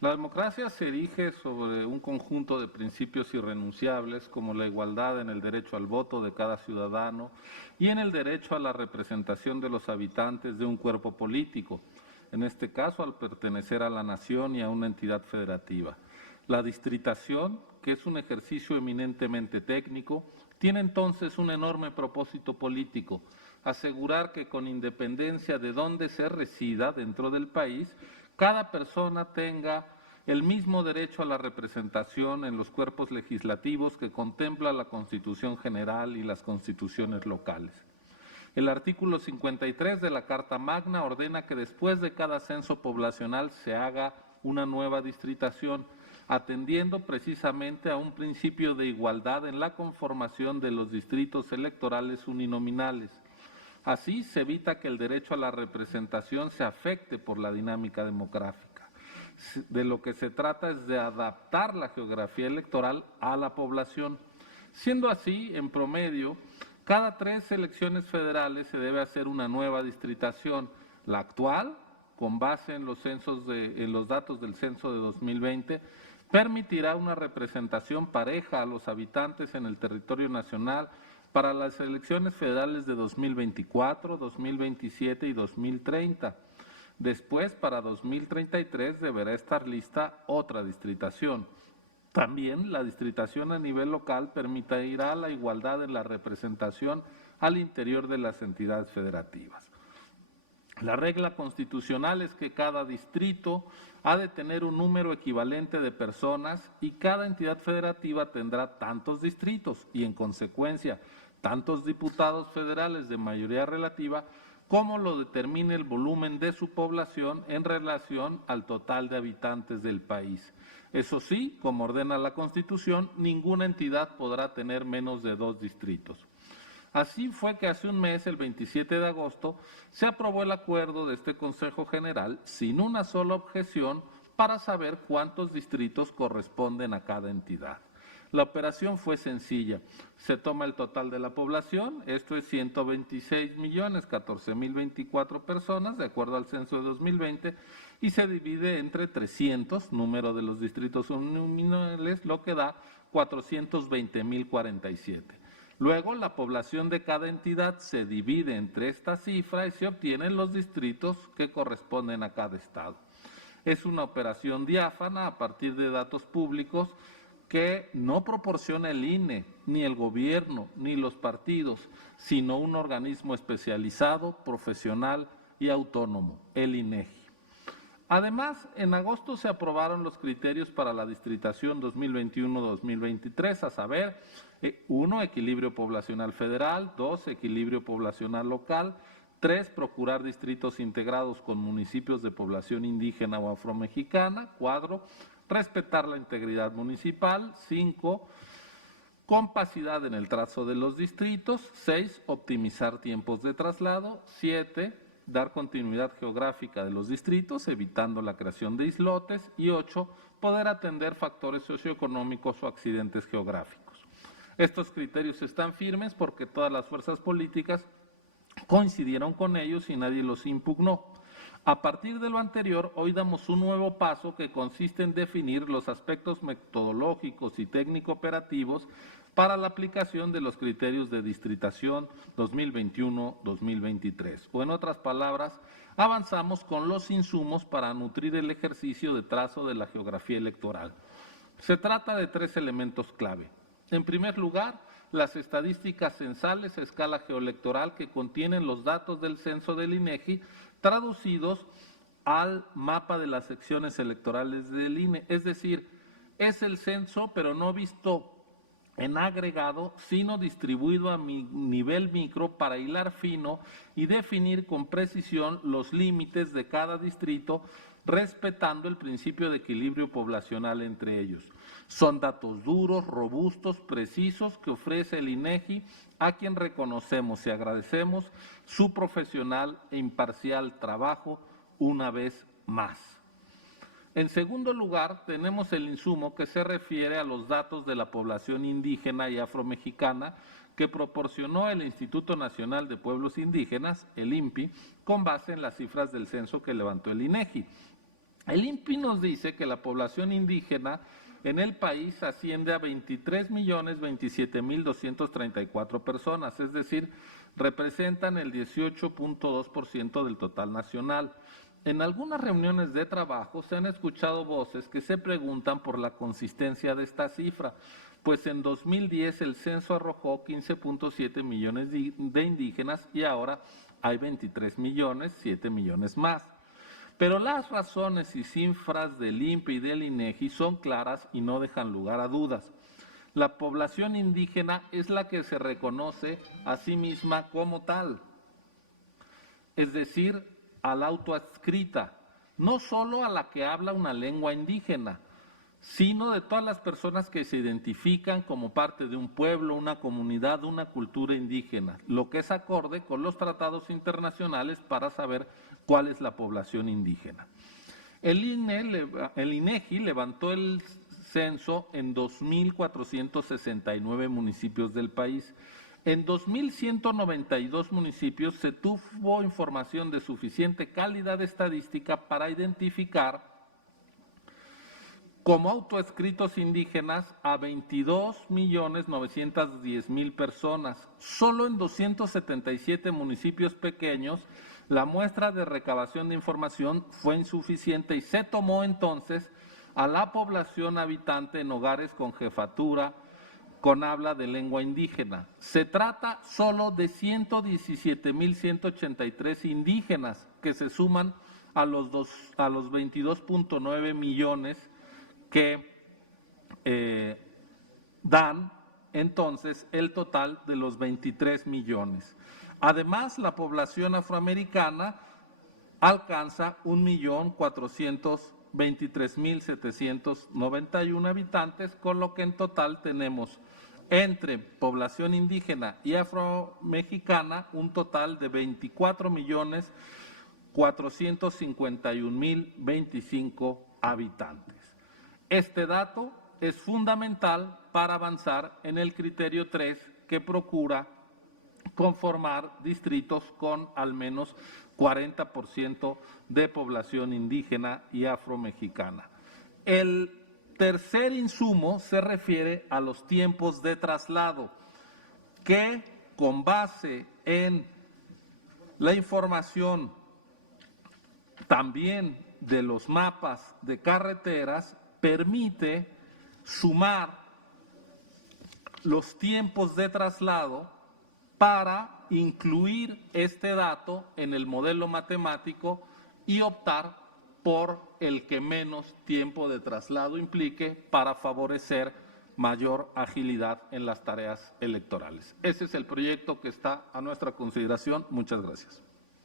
La democracia se erige sobre un conjunto de principios irrenunciables como la igualdad en el derecho al voto de cada ciudadano y en el derecho a la representación de los habitantes de un cuerpo político, en este caso al pertenecer a la nación y a una entidad federativa. La distritación, que es un ejercicio eminentemente técnico, tiene entonces un enorme propósito político: asegurar que con independencia de dónde se resida dentro del país, cada persona tenga el mismo derecho a la representación en los cuerpos legislativos que contempla la Constitución General y las constituciones locales. El artículo 53 de la Carta Magna ordena que después de cada censo poblacional se haga una nueva distritación, atendiendo precisamente a un principio de igualdad en la conformación de los distritos electorales uninominales. Así se evita que el derecho a la representación se afecte por la dinámica demográfica. De lo que se trata es de adaptar la geografía electoral a la población. Siendo así, en promedio, cada 3 elecciones federales se debe hacer una nueva distritación. La actual, con base en los datos del censo de 2020, permitirá una representación pareja a los habitantes en el territorio nacional para las elecciones federales de 2024, 2027 y 2030. Después, para 2033, deberá estar lista otra distritación. También la distritación a nivel local permitirá la igualdad en la representación al interior de las entidades federativas. La regla constitucional es que cada distrito ha de tener un número equivalente de personas y cada entidad federativa tendrá tantos distritos y, en consecuencia, tantos diputados federales de mayoría relativa como lo determine el volumen de su población en relación al total de habitantes del país. Eso sí, como ordena la Constitución, ninguna entidad podrá tener menos de 2 distritos. Así fue que hace un mes, el 27 de agosto, se aprobó el acuerdo de este Consejo General sin una sola objeción para saber cuántos distritos corresponden a cada entidad. La operación fue sencilla. Se toma el total de la población, esto es 126.014.024 personas, de acuerdo al censo de 2020, y se divide entre 300, número de los distritos uninominales, lo que da 420.047. Luego, la población de cada entidad se divide entre esta cifra y se obtienen los distritos que corresponden a cada estado. Es una operación diáfana a partir de datos públicos que no proporciona el INE, ni el gobierno, ni los partidos, sino un organismo especializado, profesional y autónomo, el INEGI. Además, en agosto se aprobaron los criterios para la distritación 2021-2023, a saber, 1, equilibrio poblacional federal; 2, equilibrio poblacional local; 3, procurar distritos integrados con municipios de población indígena o afromexicana; 4, respetar la integridad municipal; 5, compacidad en el trazo de los distritos; 6, optimizar tiempos de traslado; 7, dar continuidad geográfica de los distritos, evitando la creación de islotes; y 8, poder atender factores socioeconómicos o accidentes geográficos. Estos criterios están firmes porque todas las fuerzas políticas coincidieron con ellos y nadie los impugnó. A partir de lo anterior, hoy damos un nuevo paso que consiste en definir los aspectos metodológicos y técnico-operativos para la aplicación de los criterios de distritación 2021-2023. O en otras palabras, avanzamos con los insumos para nutrir el ejercicio de trazo de la geografía electoral. Se trata de 3 elementos clave. En primer lugar, las estadísticas censales a escala geoelectoral que contienen los datos del censo del INEGI traducidos al mapa de las secciones electorales del INE, es decir, es el censo pero no visto en agregado, sino distribuido a nivel micro para hilar fino y definir con precisión los límites de cada distrito, respetando el principio de equilibrio poblacional entre ellos. Son datos duros, robustos, precisos que ofrece el INEGI, a quien reconocemos y agradecemos su profesional e imparcial trabajo una vez más. En segundo lugar, tenemos el insumo que se refiere a los datos de la población indígena y afromexicana que proporcionó el Instituto Nacional de Pueblos Indígenas, el INPI, con base en las cifras del censo que levantó el INEGI. El INPI nos dice que la población indígena en el país asciende a 23.027.234 personas, es decir, representan el 18.2% del total nacional. En algunas reuniones de trabajo se han escuchado voces que se preguntan por la consistencia de esta cifra, pues en 2010 el censo arrojó 15.7 millones de indígenas y ahora hay 23 millones, 7 millones más. Pero las razones y cifras del INPE y del INEGI son claras y no dejan lugar a dudas. La población indígena es la que se reconoce a sí misma como tal, es decir, a la autoadscrita, no solo a la que habla una lengua indígena, sino de todas las personas que se identifican como parte de un pueblo, una comunidad, una cultura indígena, lo que es acorde con los tratados internacionales para saber cuál es la población indígena. El INEGI levantó el censo en 2.469 municipios del país. En 2.192 municipios se tuvo información de suficiente calidad estadística para identificar como autoadscritos indígenas a 22.910.000 personas. Solo en 277 municipios pequeños la muestra de recabación de información fue insuficiente y se tomó entonces a la población habitante en hogares con jefatura con habla de lengua indígena. Se trata solo de 117.183 indígenas que se suman a los 22.9 millones que dan entonces el total de los 23 millones. Además, la población afroamericana alcanza 1.423.791 habitantes, con lo que en total tenemos entre población indígena y afromexicana un total de 24.451.025 habitantes. Este dato es fundamental para avanzar en el criterio 3 que procura conformar distritos con al menos 40% de población indígena y afromexicana. El tercer insumo se refiere a los tiempos de traslado, que con base en la información también de los mapas de carreteras, permite sumar los tiempos de traslado para incluir este dato en el modelo matemático y optar por el que menos tiempo de traslado implique para favorecer mayor agilidad en las tareas electorales. Ese es el proyecto que está a nuestra consideración. Muchas gracias.